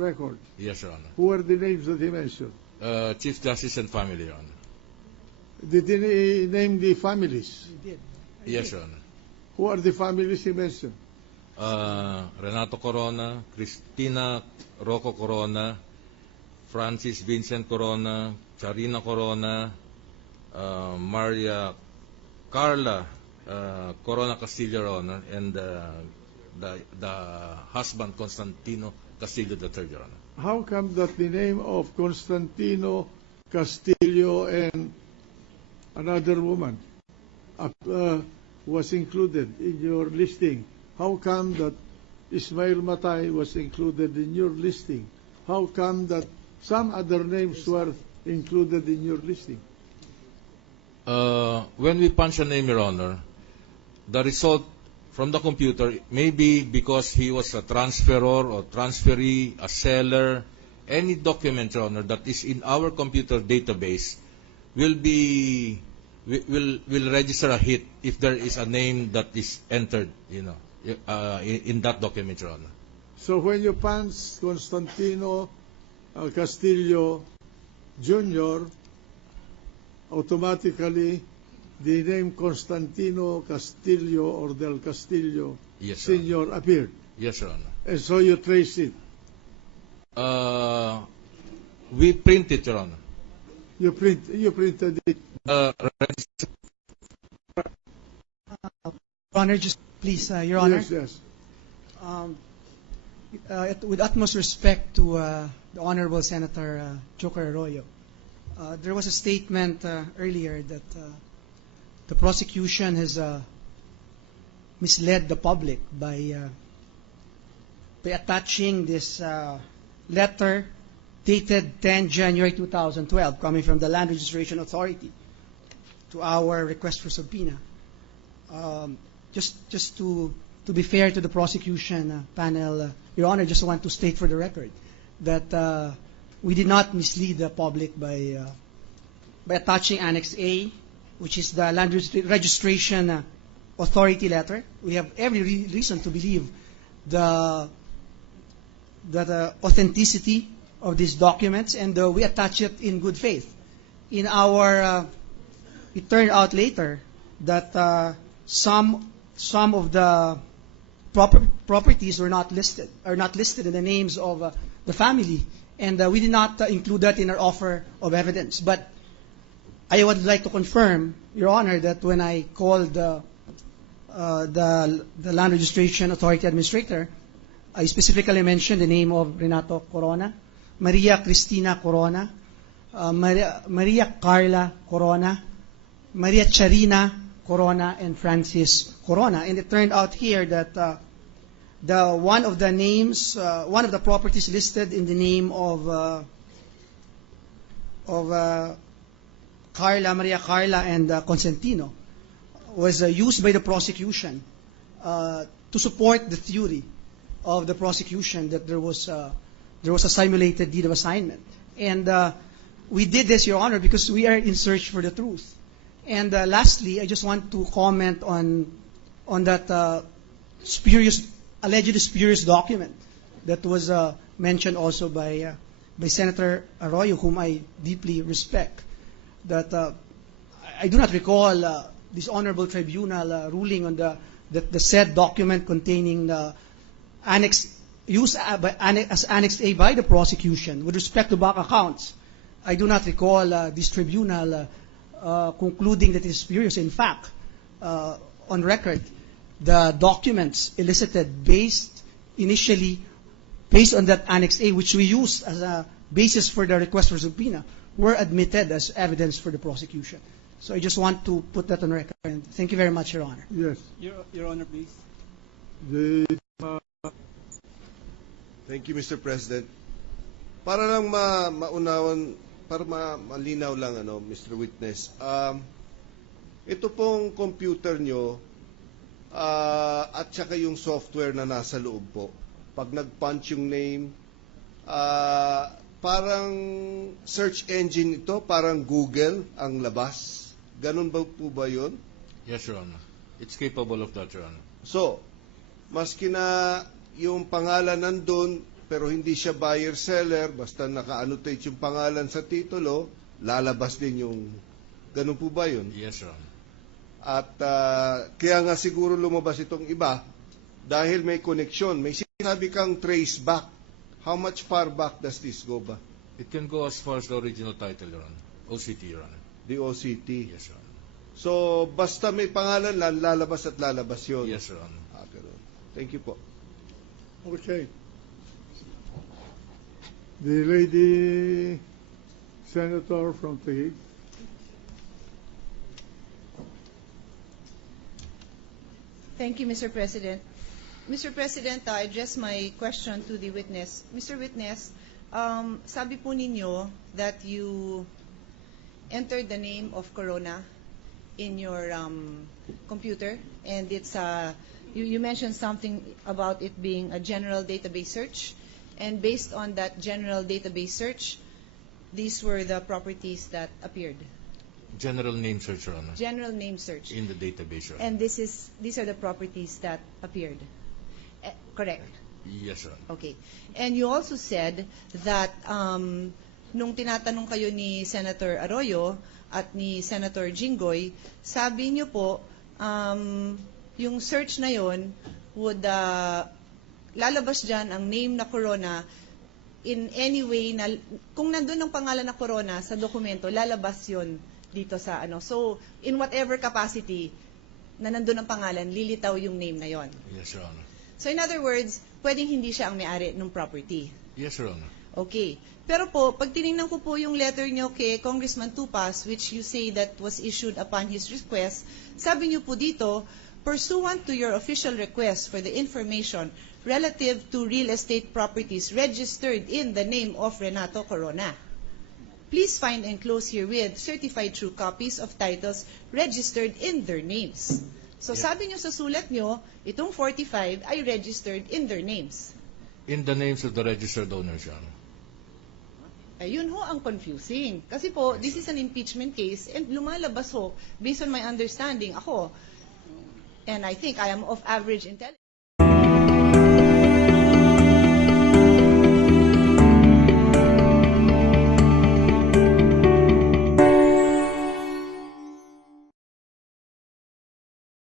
record. Yes, Your Honor. Who were the names that he mentioned? Chief Justice and family, Your Honor. Did he name the families? He did. Yes, Your Honor. Who are the families he mentioned? Renato Corona, Cristina Rocco Corona, Francis Vincent Corona, Charina Corona, Maria Carla Corona Castillo, Your Honor, and the husband Constantino Castillo III, Your Honor. How come that the name of Constantino Castillo and another woman was included in your listing? How come that Ismail Matay was included in your listing? How come that some other names were included in your listing? When we punch a name, Your Honor, the result from the computer may be because he was a transferor or transferee, a seller. Any document, Your Honor, that is in our computer database will register a hit if there is a name that is entered, in that document, Your Honor. So when you punch Constantino Castillo Jr., automatically the name Constantino Castillo or Del Castillo Yes, Sr. appeared. Yes, Your Honor. And so you trace it. We print it, Your Honor. You printed it. Your Honor, just please, Your Honor. Yes. With utmost respect to the Honorable Senator Joker Arroyo, there was a statement earlier that the prosecution has misled the public by attaching this letter dated 10 January 2012 coming from the Land Registration Authority to our request for subpoena. Just to be fair to the prosecution panel, Your Honor, just want to state for the record that we did not mislead the public by attaching Annex A, which is the Land Registration Authority letter. We have every reason to believe the authenticity of these documents, and we attach it in good faith. In our, it turned out later that some of the properties are not listed in the names of the family, and we did not include that in our offer of evidence. But I would like to confirm, Your Honor, that when I called the Land Registration Authority Administrator, I specifically mentioned the name of Renato Corona, Maria Cristina Corona, Maria Carla Corona, Maria Charina Corona, and Francis Corona. And it turned out here that one of the names, one of the properties listed in the name of Carla, Maria Carla, and Constantino was used by the prosecution to support the theory of the prosecution that there was a simulated deed of assignment. And we did this, Your Honor, because we are in search for the truth. And lastly, I just want to comment on that allegedly spurious document that was mentioned also by Senator Arroyo, whom I deeply respect. That I do not recall this honorable tribunal ruling on the said document containing the annex used as Annex A by the prosecution with respect to bank accounts. I do not recall this tribunal concluding that it is spurious. In fact, on record, the documents elicited initially based on that Annex A, which we used as a basis for the request for subpoena, were admitted as evidence for the prosecution. So I just want to put that on record. And thank you very much, Your Honor. Yes. Your Honor, please. Thank you, Mr. President. Para lang maunawan, para malinaw lang, Mr. Witness, ito pong computer nyo at saka yung software na nasa loob po, pag nag-punch yung name, parang search engine ito, parang Google ang labas. Ganun ba po ba yun? Yes, Your Honor. It's capable of that, Your Honor. So, maski na yung pangalan nandun, pero hindi siya buyer-seller, basta naka-annotate yung pangalan sa titulo, lalabas din yung... Ganun po ba yun? Yes, Your Honor. At kaya nga siguro lumabas itong iba dahil may connection. May sinabi kang trace back. How much far back does this go ba? It can go as far as the original title, Your Honor. OCT, Your Honor. The OCT. Yes, Your Honor. So, basta may pangalan, lalabas at lalabas yun. Yes, Your Honor. Ganun. Thank you po. Okay. The lady senator from Taguig. Thank you, Mr. President. Mr. President, I address my question to the witness. Mr. Witness, sabi po ninyo that you entered the name of Corona in your computer, and it's you mentioned something about it being a general database search, and based on that general database search, these were the properties that appeared. General name search, Your Honor. General name search. In the database, Your Honor. And these are the properties that appeared. Correct? Yes, Your Honor. Okay. And you also said that nung tinatanong kayo ni Senator Arroyo at ni Senator Jinggoy, sabi niyo po yung search na yon would lalabas dyan ang name na Corona in any way na kung nandun ang pangalan na Corona sa dokumento, lalabas yon dito sa ano. So, in whatever capacity na nandun ang pangalan, lilitaw yung name na yon. Yes, Your Honor. So, in other words, pwedeng hindi siya ang may-ari ng property. Yes, Your Honor. Okay. Pero po, pag tinignan ko po yung letter nyo kay Congressman Tupas, which you say that was issued upon his request, sabi nyo po dito, pursuant to your official request for the information relative to real estate properties registered in the name of Renato Corona, please find enclosed herewith certified true copies of titles registered in their names. So Yeah. sabi nyo sa sulat nyo, itong 45 ay registered in their names. In the names of the registered owners, Your Honor. Ayun ho ang confusing. Kasi po, this is an impeachment case and lumalabas ho, based on my understanding, ako, and I think I am of average intelligence.